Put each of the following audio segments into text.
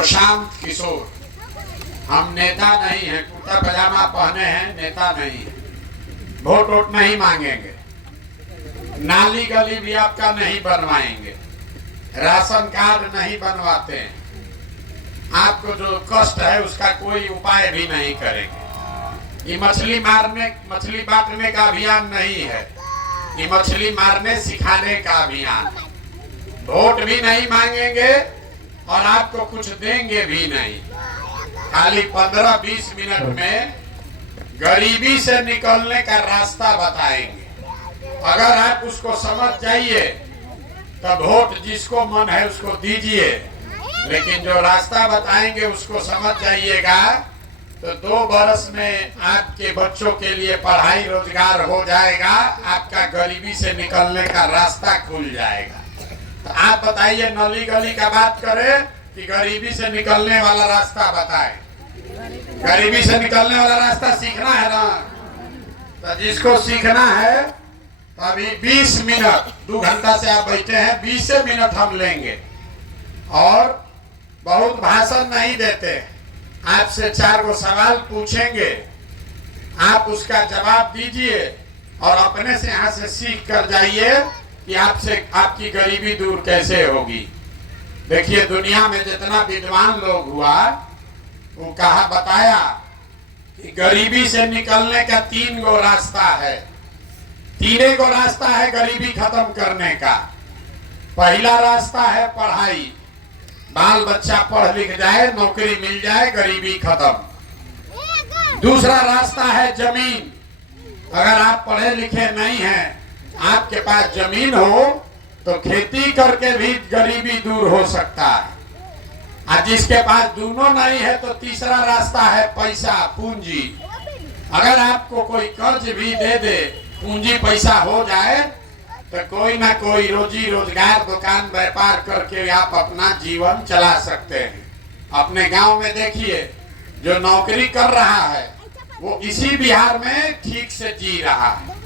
प्रशांत किशोर। हम नेता नहीं हैं, कुर्ता पजामा पहने हैं, नेता नहीं है। वोट वोट नहीं मांगेंगे, नाली गली भी आपका नहीं बनवाएंगे, राशन कार्ड नहीं बनवाते हैं, आपको जो कष्ट है उसका कोई उपाय भी नहीं करेंगे। ये मछली बांटने का अभियान नहीं है, ये मछली मारने सिखाने का अभियान। वोट भी नहीं मांगेंगे और आपको कुछ देंगे भी नहीं। खाली 15-20 मिनट में गरीबी से निकलने का रास्ता बताएंगे। अगर आप उसको समझ जाइए तो वोट जिसको मन है उसको दीजिए, लेकिन जो रास्ता बताएंगे उसको समझ जाइएगा तो 2 बरस में आपके बच्चों के लिए पढ़ाई रोजगार हो जाएगा, आपका गरीबी से निकलने का रास्ता खुल जाएगा। तो आप बताइए, नली गली का बात करें कि गरीबी से निकलने वाला रास्ता बताएं। गरीबी से निकलने वाला रास्ता सीखना है ना, तो जिसको सीखना है तो अभी 20 मिनट, 2 घंटा से आप बैठे हैं, 20 मिनट हम लेंगे और बहुत भाषण नहीं देते। आपसे 4 गो सवाल पूछेंगे, आप उसका जवाब दीजिए और अपने से यहाँ से सीख कर जाइए कि आपकी गरीबी दूर कैसे होगी। देखिए, दुनिया में जितना विद्वान लोग हुआ वो बताया कि गरीबी से निकलने का 3 गो रास्ता है। 3 गो रास्ता है गरीबी खत्म करने का। पहला रास्ता है पढ़ाई, बाल बच्चा पढ़ लिख जाए, नौकरी मिल जाए, गरीबी खत्म। दूसरा रास्ता है जमीन। अगर आप पढ़े लिखे नहीं हैं, आपके पास जमीन हो तो खेती करके भी गरीबी दूर हो सकता है। और जिसके पास दोनों नहीं है तो तीसरा रास्ता है पैसा, पूंजी। अगर आपको कोई कर्ज भी दे दे, पूंजी पैसा हो जाए तो कोई ना कोई रोजी रोजगार, दुकान व्यापार करके आप अपना जीवन चला सकते हैं। अपने गांव में देखिए, जो नौकरी कर रहा है वो इसी बिहार में ठीक से जी रहा है।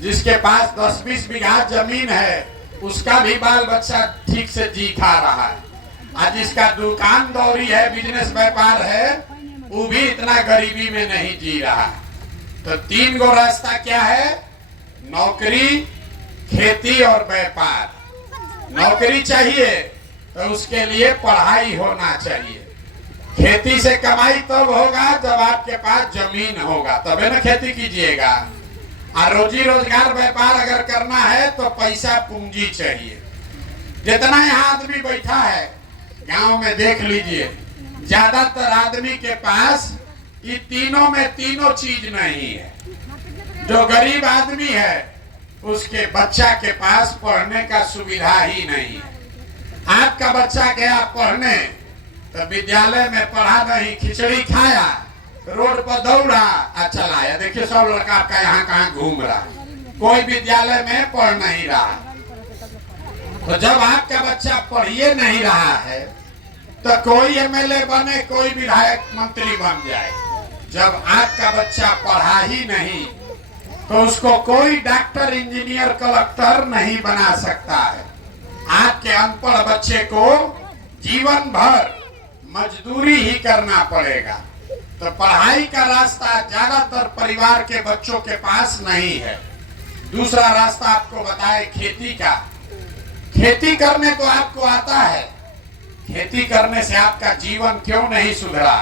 जिसके पास 10-20 बीघा जमीन है उसका भी बाल बच्चा ठीक से जी खा रहा है। आज जिसका दुकान दौरी है, बिजनेस व्यापार है, वो भी इतना गरीबी में नहीं जी रहा। तो 3 गो रास्ता क्या है? नौकरी, खेती और व्यापार। नौकरी चाहिए तो उसके लिए पढ़ाई होना चाहिए। खेती से कमाई तब होगा जब आपके पास जमीन होगा, तबे ना खेती कीजिएगा। और रोजी रोजगार व्यापार अगर करना है तो पैसा, पूंजी चाहिए। जितना यहाँ आदमी बैठा है गांव में देख लीजिए, ज्यादातर आदमी के पास ये तीनों में तीनों चीज नहीं है। जो गरीब आदमी है उसके बच्चा के पास पढ़ने का सुविधा ही नहीं है। आपका बच्चा गया पढ़ने तो विद्यालय में पढ़ा नहीं, खिचड़ी खाया, रोड पर दौड़ा और चलाया। देखिए, सब लड़का आपका यहाँ कहाँ घूम रहा, कोई विद्यालय में पढ़ नहीं रहा। तो जब आपका बच्चा पढ़िए नहीं रहा है तो कोई एमएलए बने, कोई विधायक मंत्री बन जाए। जब आपका बच्चा पढ़ा ही नहीं तो उसको कोई डॉक्टर, इंजीनियर, कलेक्टर नहीं बना सकता है। आपके अनपढ़ बच्चे को जीवन भर मजदूरी ही करना पड़ेगा। तो पढ़ाई का रास्ता ज्यादातर परिवार के बच्चों के पास नहीं है। दूसरा रास्ता आपको बताए खेती का। खेती करने तो आपको आता है, खेती करने से आपका जीवन क्यों नहीं सुधरा?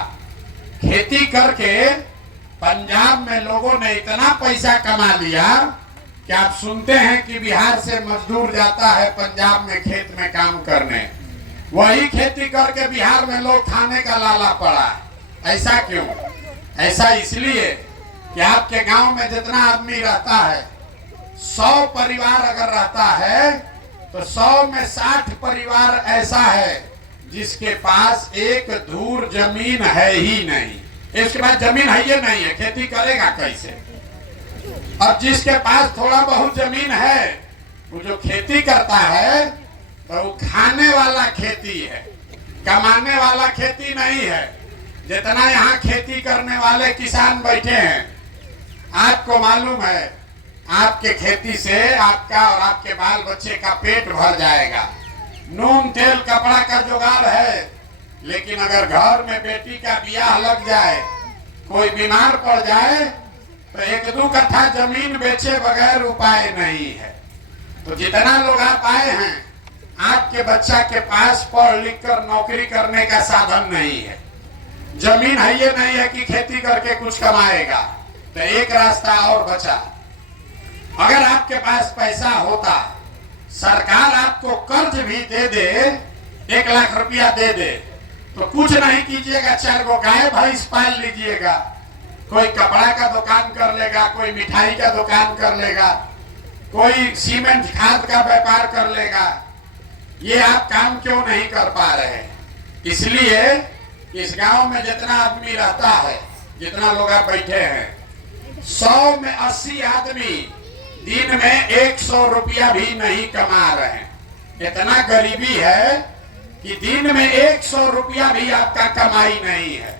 खेती करके पंजाब में लोगों ने इतना पैसा कमा लिया कि आप सुनते हैं कि बिहार से मजदूर जाता है पंजाब में खेत में काम करने। वही खेती करके बिहार में लोग खाने का लाला पड़ा। ऐसा क्यों? ऐसा इसलिए कि आपके गांव में जितना आदमी रहता है, 100 परिवार अगर रहता है तो 100 में 60 परिवार ऐसा है जिसके पास एक धूर जमीन है ही नहीं। इसके पास जमीन है ही नहीं है, खेती करेगा कैसे? और जिसके पास थोड़ा बहुत जमीन है, वो जो खेती करता है तो वो खाने वाला खेती है, कमाने वाला खेती नहीं है। जितना यहाँ खेती करने वाले किसान बैठे हैं, आपको मालूम है आपके खेती से आपका और आपके बाल बच्चे का पेट भर जाएगा। नून तेल कपड़ा का जुगाड़ है, लेकिन अगर घर में बेटी का ब्याह लग जाए, कोई बीमार पड़ जाए, तो 1-2 कट्ठा जमीन बेचे बगैर उपाय नहीं है। तो जितना लोग आप आए हैं, आपके बच्चा के पास पढ़ लिख कर नौकरी करने का साधन नहीं है, जमीन है ये नहीं है कि खेती करके कुछ कमाएगा, तो एक रास्ता और बचा। अगर आपके पास पैसा होता, सरकार आपको कर्ज भी दे दे, 1 लाख रुपया दे दे, तो कुछ नहीं कीजिएगा, 4 गो गाय भैंस पाल लीजिएगा, कोई कपड़ा का दुकान कर लेगा, कोई मिठाई का दुकान कर लेगा, कोई सीमेंट खाद का व्यापार कर लेगा। ये आप काम क्यों नहीं कर पा रहे? इसलिए इस गांव में जितना आदमी रहता है, जितना लोग आप बैठे हैं, 100 में 80 आदमी दिन में 100 रुपया भी नहीं कमा रहे हैं। इतना गरीबी है कि दिन में 100 रुपया भी आपका कमाई नहीं है।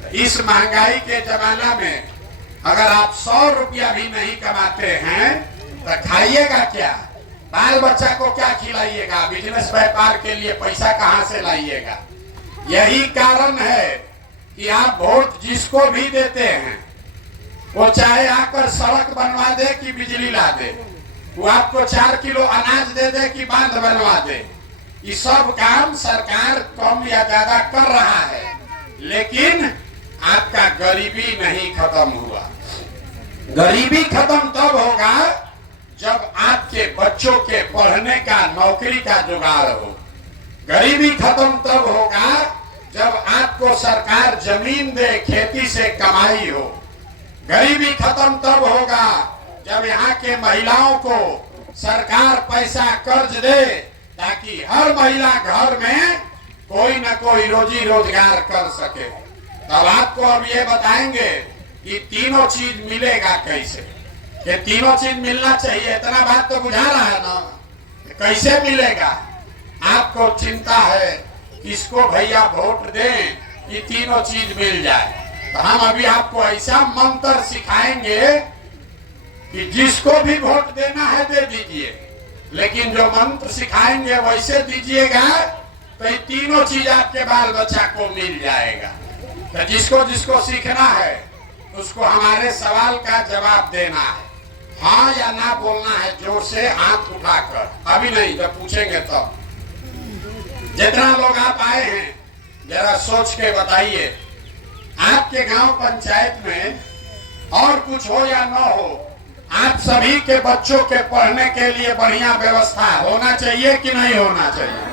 तो इस महंगाई के जमाना में अगर आप 100 रुपया भी नहीं कमाते हैं तो खाइएगा क्या? बाल बच्चा को क्या खिलाइएगा? बिजनेस व्यापार के लिए पैसा कहां से लाइएगा? यही कारण है कि आप वोट जिसको भी देते हैं, वो चाहे आकर सड़क बनवा दे कि बिजली ला दे, वो आपको 4 किलो अनाज दे दे कि बांध बनवा दे, ये सब काम सरकार कम या ज्यादा कर रहा है, लेकिन आपका गरीबी नहीं खत्म हुआ। गरीबी खत्म तब होगा जब आपके बच्चों के पढ़ने का, नौकरी का जुगाड़ हो। गरीबी खत्म तब होगा जब आपको सरकार जमीन दे, खेती से कमाई हो। गरीबी खत्म तब होगा जब यहाँ के महिलाओं को सरकार पैसा कर्ज दे, ताकि हर महिला घर में कोई न कोई रोजी रोजगार कर सके। तब आपको अब ये बताएंगे कि तीनों चीज मिलेगा कैसे। ये तीनों चीज मिलना चाहिए, इतना बात तो बुझा रहा है ना? कैसे मिलेगा? आपको चिंता है किसको भैया वोट दें कि तीनों चीज मिल जाए। तो हम अभी आपको ऐसा मंत्र सिखाएंगे कि जिसको भी वोट देना है दे दीजिए, लेकिन जो मंत्र सिखाएंगे वैसे दीजिएगा तो ये तीनों चीज आपके बाल बच्चा को मिल जाएगा। तो जिसको जिसको सीखना है उसको हमारे सवाल का जवाब देना है, हाँ या ना बोलना है, जोर से हाथ उठाकर। अभी नहीं, जब पूछेंगे तो। जितना लोग आप आए हैं जरा सोच के बताइए, आपके गांव पंचायत में और कुछ हो या न हो, आप सभी के बच्चों के पढ़ने के लिए बढ़िया व्यवस्था होना चाहिए कि नहीं होना चाहिए?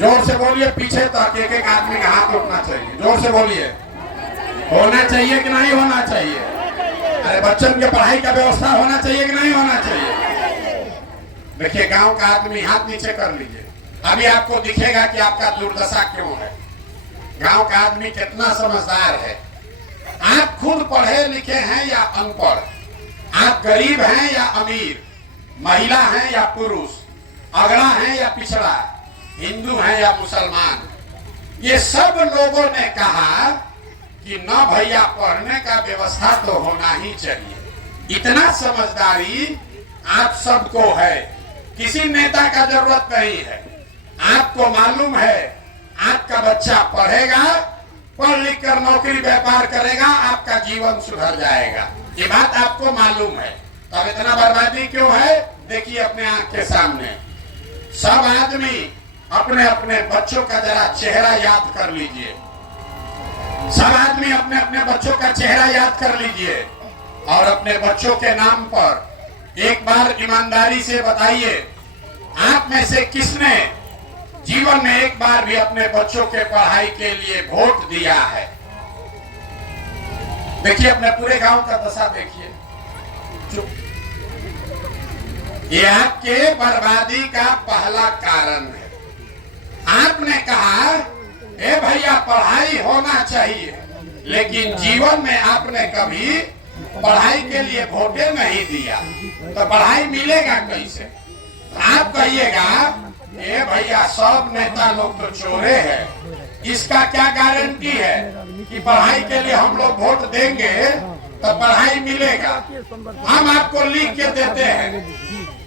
जोर से बोलिए, पीछे तक एक एक आदमी का हाथ उठना चाहिए। जोर से बोलिए, होना चाहिए कि नहीं होना चाहिए? अरे बच्चों के पढ़ाई का व्यवस्था होना चाहिए कि नहीं होना चाहिए? देखिए, गांव का आदमी हाथ नीचे कर लीजिए, अभी आपको दिखेगा कि आपका दुर्दशा क्यों है। गांव का आदमी कितना समझदार है। आप खुद पढ़े लिखे हैं या अनपढ़, आप गरीब हैं या अमीर, महिला हैं या पुरुष, अगड़ा हैं या पिछड़ा, हिंदू हैं या मुसलमान, ये सब लोगों ने कहा कि न भैया पढ़ने का व्यवस्था तो होना ही चाहिए। इतना समझदारी आप सबको है, किसी नेता का जरूरत नहीं है। आपको मालूम है आपका बच्चा पढ़ेगा, पढ़ लिख कर नौकरी व्यापार करेगा, आपका जीवन सुधर जाएगा, ये बात आपको मालूम है। तो अब इतना बर्बादी क्यों है? देखिए अपने आंख के सामने। सब आदमी अपने अपने बच्चों का जरा चेहरा याद कर लीजिए। सब आदमी अपने अपने बच्चों का चेहरा याद कर लीजिए और अपने बच्चों के नाम पर एक बार ईमानदारी से बताइए, आप में से किसने जीवन में एक बार भी अपने बच्चों के पढ़ाई के लिए वोट दिया है? देखिए अपने पूरे गांव का दशा देखिए। ये आपके बर्बादी का पहला कारण है। आपने कहा ए भैया पढ़ाई होना चाहिए, लेकिन जीवन में आपने कभी पढ़ाई के लिए वोटे नहीं दिया, तो पढ़ाई मिलेगा कैसे? आप कहिएगा ए भैया सब नेता लोग तो चोरे हैं, इसका क्या गारंटी है कि पढ़ाई के लिए हम लोग वोट देंगे तो पढ़ाई मिलेगा? हम आपको लिख के देते हैं,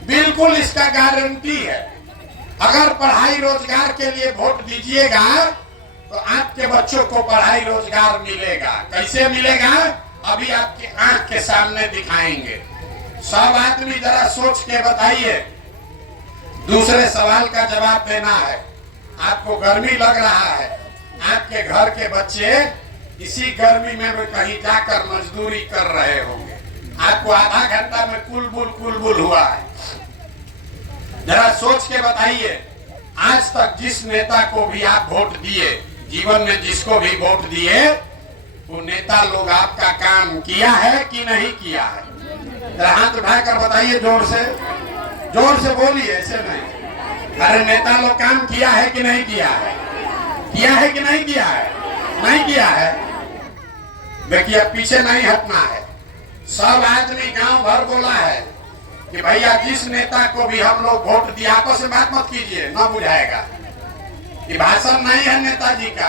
बिल्कुल इसका गारंटी है। अगर पढ़ाई रोजगार के लिए वोट दीजिएगा तो आपके बच्चों को पढ़ाई रोजगार मिलेगा। कैसे मिलेगा अभी आपकी आंख के सामने दिखाएंगे। सब आदमी जरा सोच के बताइए। दूसरे सवाल का जवाब देना है। आपको गर्मी लग रहा है, आपके घर के बच्चे इसी गर्मी में भी कहीं जाकर मजदूरी कर रहे होंगे। आपको आधा घंटा में कुलबुल हुआ है। जरा सोच के बताइए, आज तक जिस नेता को भी आप वोट दिए, जीवन में जिसको भी वोट दिए, वो नेता लोग आपका काम किया है कि नहीं किया है? जरा हाथ उठाकर बताइए, जोर से बोलिए, ऐसे नहीं। अरे नेता लोग काम किया है कि नहीं किया है? किया है कि नहीं किया है? नहीं किया है। देखिए पीछे नहीं हटना है। सब आदमी गांव भर बोला है कि भैया जिस नेता को भी हम लोग वोट दिया, आपस में बात मत कीजिए, न बुझाएगा। ये भाषण नहीं है नेताजी का।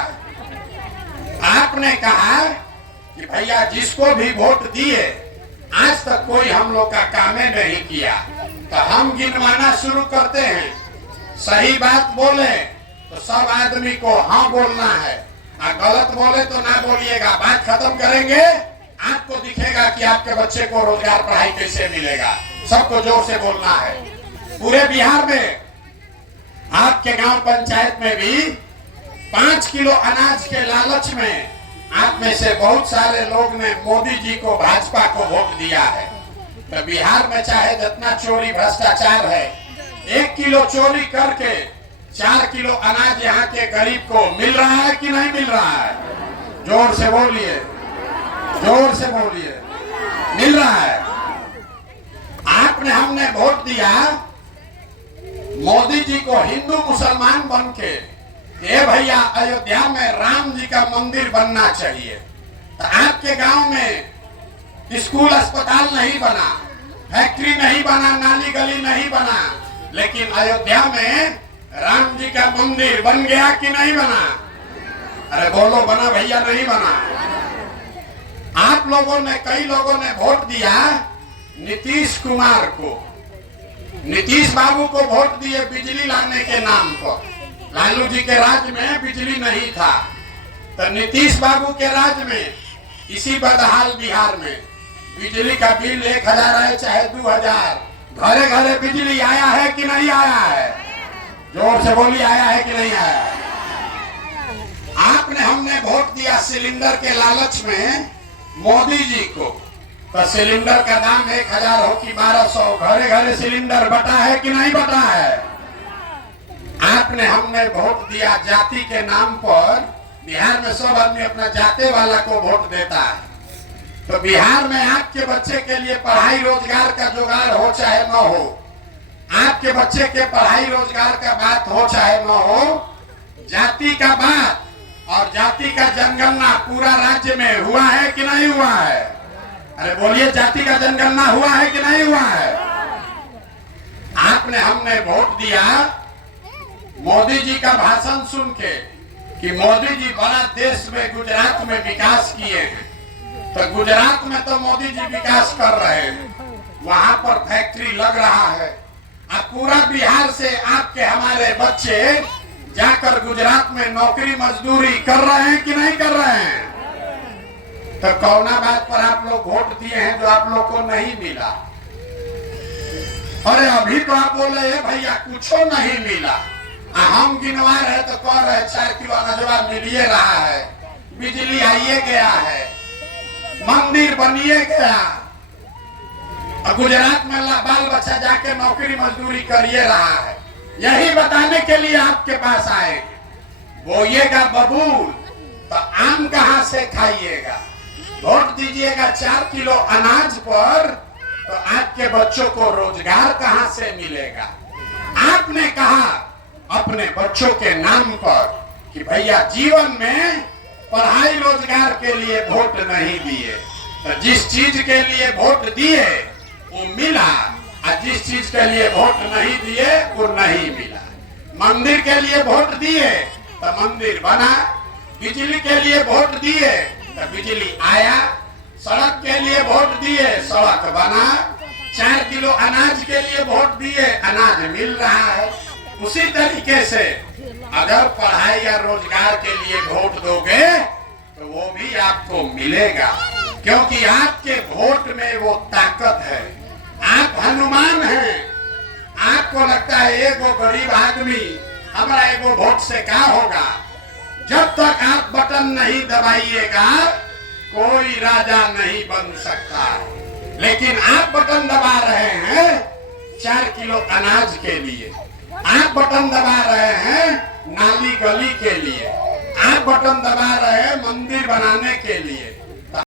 आपने कहा कि भैया जिसको भी वोट दिए, आज तक कोई हम लोग का काम नहीं किया, तो हम गिनवाना शुरू करते हैं। सही बात बोले तो सब आदमी को हाँ बोलना है, और गलत बोले तो ना बोलिएगा। बात खत्म करेंगे, आपको दिखेगा कि आपके बच्चे को रोजगार पढ़ाई कैसे मिलेगा। सबको जोर से बोलना है। पूरे बिहार में आपके गांव पंचायत में भी 5 किलो अनाज के लालच में आप में से बहुत सारे लोग ने मोदी जी को, भाजपा को वोट दिया है। तो बिहार में चाहे जितना चोरी भ्रष्टाचार है, 1 किलो चोरी करके 4 किलो अनाज यहाँ के गरीब को मिल रहा है कि नहीं मिल रहा है? जोर से बोलिए, जोर से बोलिए। मिल रहा है। आपने हमने वोट दिया मोदी जी को हिंदू मुसलमान बन के, ये भैया अयोध्या में राम जी का मंदिर बनना चाहिए। तो आपके गांव में स्कूल अस्पताल नहीं बना, फैक्ट्री नहीं बना, नाली गली नहीं बना, लेकिन अयोध्या में राम जी का मंदिर बन गया कि नहीं बना? अरे बोलो, बना भैया नहीं बना? आप लोगों ने, कई लोगों ने वोट दिया नीतीश कुमार को। नीतीश बाबू को वोट दिए बिजली लाने के नाम पर। लालू जी के राज में बिजली नहीं था, तो नीतीश बाबू के राज में इसी बदहाल बिहार में बिजली का बिल 1000 है चाहे 2000, घरे घरे बिजली आया है कि नहीं आया है? जोर से बोलिए, आया है कि नहीं आया? आपने हमने वोट दिया सिलेंडर के लालच में मोदी जी को, तो सिलेंडर का दाम 1000 हो कि 1200, घरे घरे सिलेंडर बटा है कि नहीं बटा है? आपने हमने वोट दिया जाति के नाम पर। बिहार में सब आदमी अपना जाते वाला को वोट देता है। तो बिहार में आपके बच्चे के लिए पढ़ाई रोजगार का जुगाड़ हो चाहे न हो, आपके बच्चे के पढ़ाई रोजगार का बात हो चाहे न हो, जाति का बात और जाति का जनगणना पूरा राज्य में हुआ है कि नहीं हुआ है? अरे बोलिए, जाति का जनगणना हुआ है कि नहीं हुआ है? आपने हमने वोट दिया मोदी जी का भाषण सुन के कि मोदी जी बड़ा देश में, गुजरात में विकास किए हैं। तो गुजरात में तो मोदी जी विकास कर रहे हैं, वहां पर फैक्ट्री लग रहा है। अब पूरा बिहार से आपके हमारे बच्चे जाकर गुजरात में नौकरी मजदूरी कर रहे हैं कि नहीं कर रहे हैं? तो कौना बात पर आप लोग वोट दिए हैं जो आप लोग को नहीं मिला? अरे अभी तो आप बोले भैया कुछ नहीं मिला, हम गिनवा रहे तो कह रहे 4 किलो अनाजवा मिलिए रहा है, बिजली आइए गया है, मंदिर बनिए गया, और गुजरात में बाल बच्चा जाके नौकरी मजदूरी करिए रहा है। यही बताने के लिए आपके पास आए। बोइएगा बबूल तो आम कहां से खाइएगा? वोट दीजिएगा 4 किलो अनाज पर, तो आपके बच्चों को रोजगार कहां से मिलेगा? आपने कहा अपने बच्चों के नाम पर कि भैया जीवन में पढ़ाई रोजगार के लिए वोट नहीं दिए, तो जिस चीज के लिए वोट दिए वो मिला, और जिस चीज के लिए वोट नहीं दिए वो नहीं मिला। मंदिर के लिए वोट दिए तो मंदिर बना, बिजली के लिए वोट दिए तो बिजली आया, सड़क के लिए वोट दिए सड़क बना, 4 किलो अनाज के लिए वोट दिए अनाज मिल रहा है। उसी तरीके से अगर पढ़ाई या रोजगार के लिए वोट दोगे तो वो भी आपको मिलेगा, क्योंकि आपके वोट में वो ताकत है। आप हनुमान हैं। आपको लगता है एगो गरीब आदमी हमारा एगो वोट से क्या होगा? जब तक आप बटन नहीं दबाइएगा कोई राजा नहीं बन सकता। लेकिन आप बटन दबा रहे हैं 4 किलो अनाज के लिए, आप बटन दबा रहे हैं नाली गली के लिए, आप बटन दबा रहे हैं मंदिर बनाने के लिए,